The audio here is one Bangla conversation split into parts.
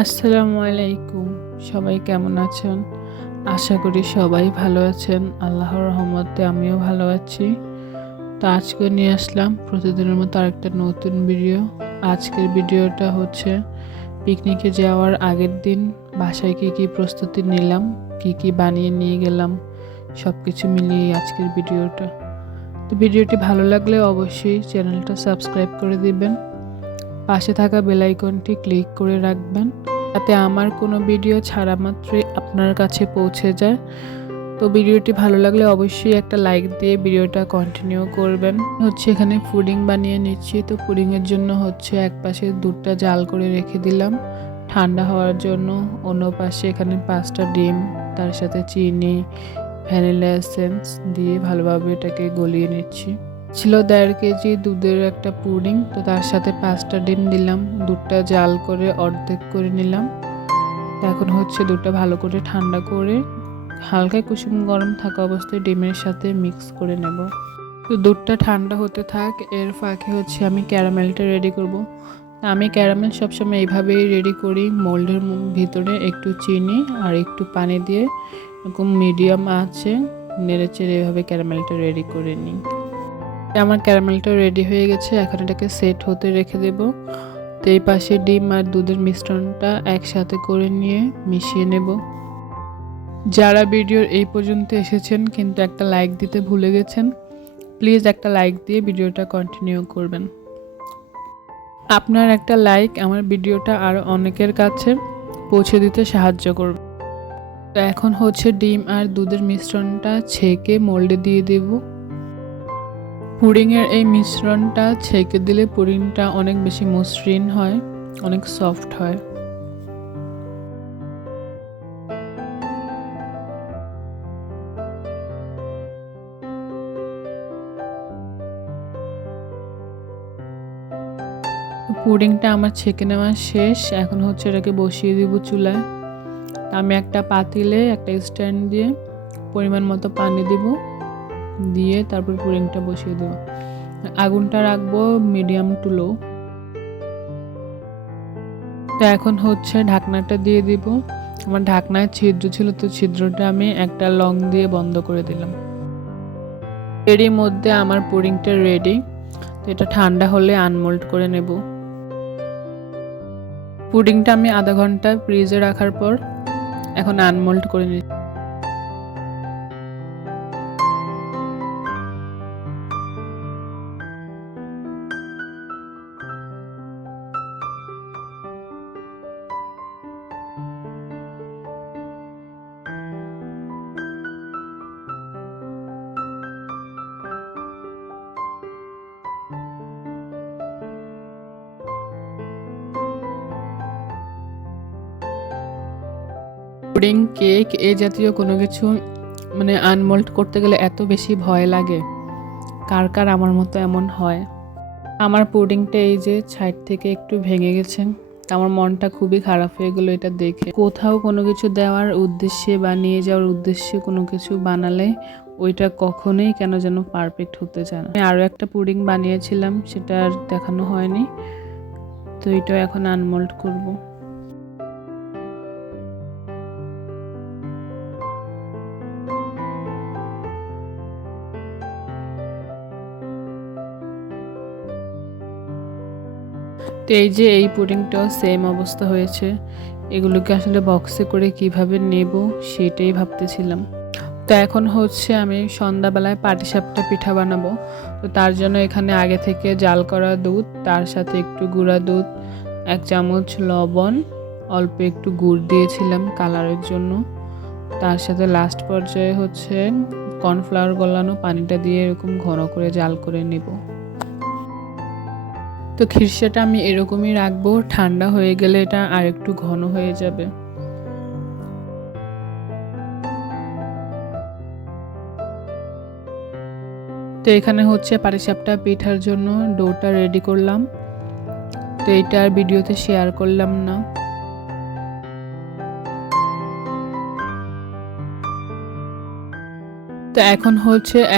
আসসালামু আলাইকুম। সবাই কেমন আছেন? আশা করি সবাই ভালো আছেন। আল্লাহর রহমতে আমিও ভালো আছি। তো আজকে নিয়ে আসলাম প্রতিদিনের মতো আরেকটা নতুন ভিডিও। আজকের ভিডিওটা হচ্ছে পিকনিকে যাওয়ার আগের দিন বাসায় কী প্রস্তুতি নিলাম, কী বানিয়ে নিয়ে গেলাম, সবকিছু মিলিয়ে আজকের ভিডিওটা। তো ভিডিওটি ভালো লাগলে অবশ্যই চ্যানেলটা সাবস্ক্রাইব করে দিবেন। পাশে থাকা বেল আইকনটি ক্লিক করে রাখবেন, যাতে আমার কোনো ভিডিও ছাড়া মাত্রই আপনার কাছে পৌঁছে যায়। তো ভিডিওটি ভালো লাগলে অবশ্যই একটা লাইক দিয়ে ভিডিওটা কন্টিনিউ করবেন। এখানে পুডিং বানিয়ে নিচ্ছি। তো পুডিংয়ের জন্য এক পাশে দুধটা জাল করে রেখে দিলাম ঠান্ডা হওয়ার জন্য। অন্য পাশে এখানে 5টা ডিম, তার সাথে চিনি, ভ্যানিলা এসেন্স দিয়ে ভালোভাবে এটাকে গলিয়ে নিচ্ছি। ছিল 1.5 কেজি দুধের একটা পুডিং। তো তার সাথে 5টা ডিম দিলাম, দুধটা জাল করে অর্ধেক করে নিলাম। এখন দুধটা ভালো করে ঠান্ডা করে হালকা কুসুম গরম থাকা অবস্থায় ডিমের সাথে মিক্স করে নেব। তো দুধটা ঠান্ডা হতে থাক, এর ফাঁকে আমি ক্যারামেলটা রেডি করব। আমি ক্যারামেল সবসময় এইভাবেই রেডি করি। মোল্ডের ভিতরে একটু চিনি আর একটু পানি দিয়ে এরকম মিডিয়াম আঁচে নেড়েচেড়ে এভাবে ক্যারামেলটা রেডি করে নিই। আমার ক্যারামেলটা রেডি হয়ে গেছে, এখন এটাকে সেট হতে রেখে দেব। তো এই পাশে ডিম আর দুধের মিশ্রণটা একসাথে করে নিয়ে মিশিয়ে নেব। যারা ভিডিওর এই পর্যন্ত এসেছেন কিন্তু একটা লাইক দিতে ভুলে গেছেন, প্লিজ একটা লাইক দিয়ে ভিডিওটা কন্টিনিউ করবেন। আপনার একটা লাইক আমার ভিডিওটা আরও অনেকের কাছে পৌঁছে দিতে সাহায্য করবে। তো এখন ডিম আর দুধের মিশ্রণটা ছেঁকে মোল্ডে দিয়ে দেব। পুডিংয়ের এই মিশ্রণটা ছেঁকে দিলে পুডিংটা অনেক বেশি মসৃণ হয়, অনেক সফট হয়। পুডিংটা আমার ছেঁকে নেওয়া শেষ। এখন এটাকে বসিয়ে দিব চুলায়। আমি একটা পাতিলে একটা স্ট্যান্ড দিয়ে পরিমাণ মতো পানি দিব, দিয়ে তারপর পুডিংটা বসিয়ে দেব। আগুনটা রাখবো মিডিয়াম টু লো। তো এখন ঢাকনাটা দিয়ে দিব। আমার ঢাকনায় ছিদ্র ছিল, তো ছিদ্রটা আমি একটা লং দিয়ে বন্ধ করে দিলাম। এরই মধ্যে আমার পুডিংটা রেডি। তো এটা ঠান্ডা হলে আনমোল্ড করে নেব। পুডিংটা আমি আধা ঘন্টা ফ্রিজে রাখার পর এখন আনমোল্ড করে নিচ্ছি। পুডিং, কেক এই জাতীয় কোনো কিছু আনমোল্ড করতে গেলে এত বেশি ভয় লাগে। কার কার আমার মতো এমন হয়? আমার পুডিংটা এই যে সাইড থেকে একটু ভেঙে গেছে। আমার মনটা খুবই খারাপ হয়ে গেলো এটা দেখে। কোথাও কোনো কিছু দেওয়ার উদ্দেশ্যে বা নিয়ে যাওয়ার উদ্দেশ্যে কোনো কিছু বানালে ওইটা কখনোই কেন যেন পারফেক্ট হতে চায় না। আমি আরও একটা পুডিং বানিয়েছিলাম, সেটা আর দেখানো হয়নি। তো এটা এখন আনমোল্ড করব। তো এই যে এই পুডিংটাও সেম অবস্থা হয়েছে। এগুলোকে আসলে বক্সে করে কিভাবে নেব সেটাই ভাবতেছিলাম। তো এখন আমি সন্ধ্যাবেলায় পাটিসাপটা পিঠা বানাবো। তো তার জন্য এখানে আগে থেকে জাল করা দুধ, তার সাথে একটু গুঁড়া দুধ, 1 চামচ লবণ, অল্প একটু গুড় দিয়েছিলাম কালারের জন্য। তার সাথে লাস্ট পর্যায়ে কর্নফ্লাওয়ার গলানো পানিটা দিয়ে এরকম ঘন করে জাল করে নেব। তো খিরসাটা আমি এরকমই রাখবো, ঠান্ডা হয়ে গেলে এটা আর একটু ঘন হয়ে যাবে। তো এখানে পাটিসাপটা পিঠার জন্য ডোটা রেডি করলাম। তো এটা আর ভিডিওতে শেয়ার করলাম না। তো এখন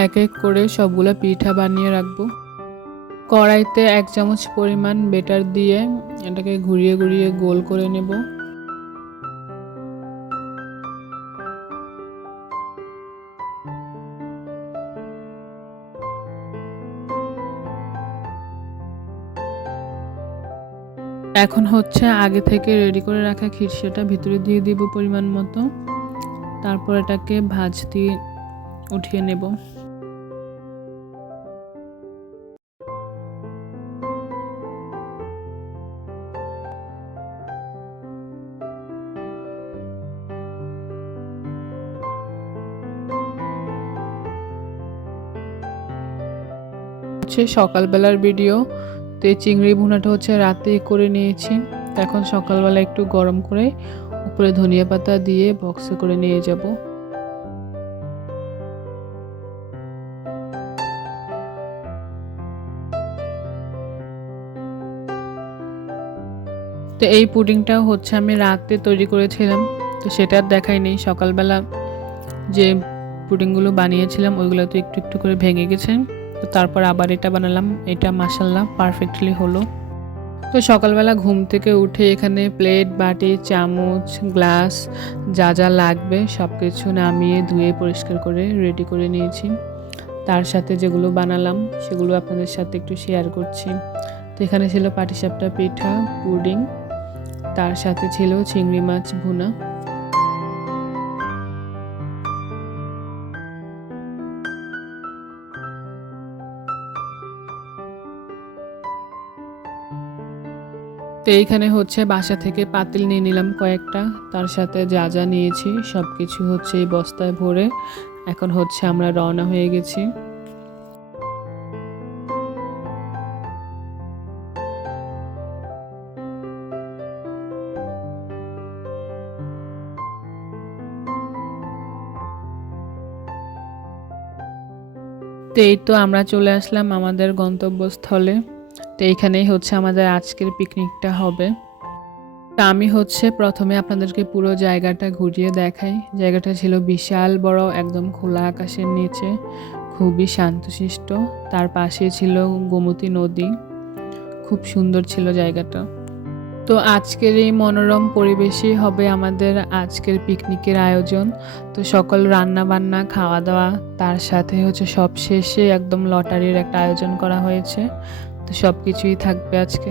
এক এক করে সবগুলা পিঠা বানিয়ে রাখবো। কড়াইতে 1 চামচ পরিমাণ বেটার দিয়ে এটাকে ঘুরিয়ে ঘুরিয়ে গোল করে নেব। এখন হচ্ছে আগে থেকে রেডি করে রাখা খিরসাটা ভিতরে দিয়ে দিব পরিমাণ মতো, তারপর এটাকে ভাঁজ দিয়ে উঠিয়ে নেব। হচ্ছে সকালবেলার ভিডিও। তো এই চিংড়ি ভুনাটা হচ্ছে রাতে করে নিয়েছি। এখন সকালবেলা একটু গরম করে উপরে ধনিয়া পাতা দিয়ে বক্সে করে নিয়ে যাব। তো এই পুডিংটা হচ্ছে আমি রাতে তৈরি করেছিলাম, তো সেটা আর দেখাই নেই। সকালবেলা যে পুডিংগুলো বানিয়েছিলাম ওইগুলো তো একটু একটু করে ভেঙে গেছে, তো তারপর আবার এটা বানালাম। এটা মাশাআল্লাহ পারফেক্টলি হলো। তো সকালবেলা ঘুম থেকে উঠে এখানে প্লেট, বাটি, চামচ, গ্লাস যা যা লাগবে সব কিছু নামিয়ে ধুয়ে পরিষ্কার করে রেডি করে নিয়েছি। তার সাথে যেগুলো বানালাম সেগুলো আপনাদের সাথে একটু শেয়ার করছি। তো এখানে ছিল পাটিসাপটা পিঠা, পুডিং, তার সাথে ছিল চিংড়ি মাছ ভুনা। তো এইখানে হচ্ছে বাসা থেকে পাতিল নিয়ে নিলাম কয়েকটা, তার সাথে যা যা নিয়েছি সব কিছু হচ্ছে এই বস্তায় ভরে এখন হচ্ছে আমরা রওনা হয়ে গেছি। তো এই তো আমরা চলে আসলাম আমাদের গন্তব্যস্থলে। তো এইখানেই হচ্ছে আমাদের আজকের পিকনিকটা হবে। তা আমি হচ্ছে প্রথমে আপনাদেরকে পুরো জায়গাটা ঘুরিয়ে দেখাই। জায়গাটা ছিল বিশাল বড়, একদম খোলা আকাশের নিচে, খুবই শান্তশিষ্ট। তার পাশে ছিল গোমতী নদী, খুব সুন্দর ছিল জায়গাটা। তো আজকের এই মনোরম পরিবেশেই হবে আমাদের আজকের পিকনিকের আয়োজন। তো সকল রান্না বান্না, খাওয়া দাওয়া, তার সাথে হচ্ছে সব শেষে একদম লটারির একটা আয়োজন করা হয়েছে। তো সব কিছুই থাকবে আজকে।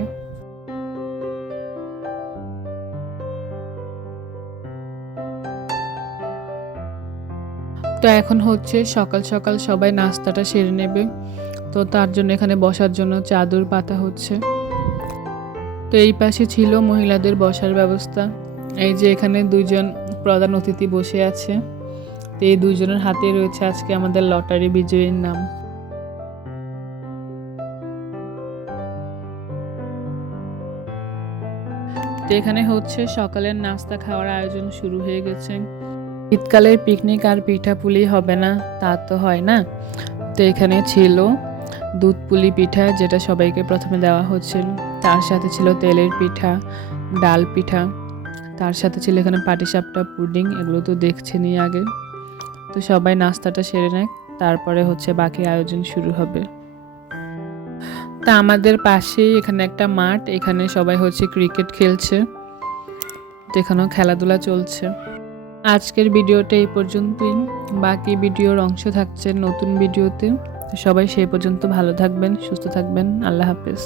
তো এখন হচ্ছে সকাল সকাল সবাই নাস্তাটা সেরে নেবে। তো তার জন্য এখানে বসার জন্য চাদর পাতা হচ্ছে। তো এই পাশে ছিল মহিলাদের বসার ব্যবস্থা। এই যে এখানে দুইজন প্রধান অতিথি বসে আছে। তো এই দুইজনের হাতে রয়েছে আজকে আমাদের লটারি বিজয়ীর নাম। তো এখানে হচ্ছে সকালের নাস্তা খাওয়ার আয়োজন শুরু হয়ে গেছে। শীতকালের পিকনিক আর পিঠাপুলি হবে না তা তো হয় না। তো এখানে ছিল দুধ পুলি পিঠা, যেটা সবাইকে প্রথমে দেওয়া হচ্ছিল। তার সাথে ছিল তেলের পিঠা, ডাল পিঠা, তার সাথে ছিল এখানে পাটিসাপটা, পুডিং, এগুলো তো দেখছেনই আগে। তো সবাই নাস্তাটা সেরে নেয়, তারপরে হচ্ছে বাকি আয়োজন শুরু হবে। তা আমাদের পাশেই এখানে একটা মাঠ, এখানে সবাই হচ্ছে ক্রিকেট খেলছে। তো এখানেও খেলাধুলা চলছে। আজকের ভিডিওটা এই পর্যন্তই, বাকি ভিডিওর অংশ থাকছে নতুন ভিডিওতে। সবাই সেই পর্যন্ত ভালো থাকবেন, সুস্থ থাকবেন। আল্লাহ হাফেজ।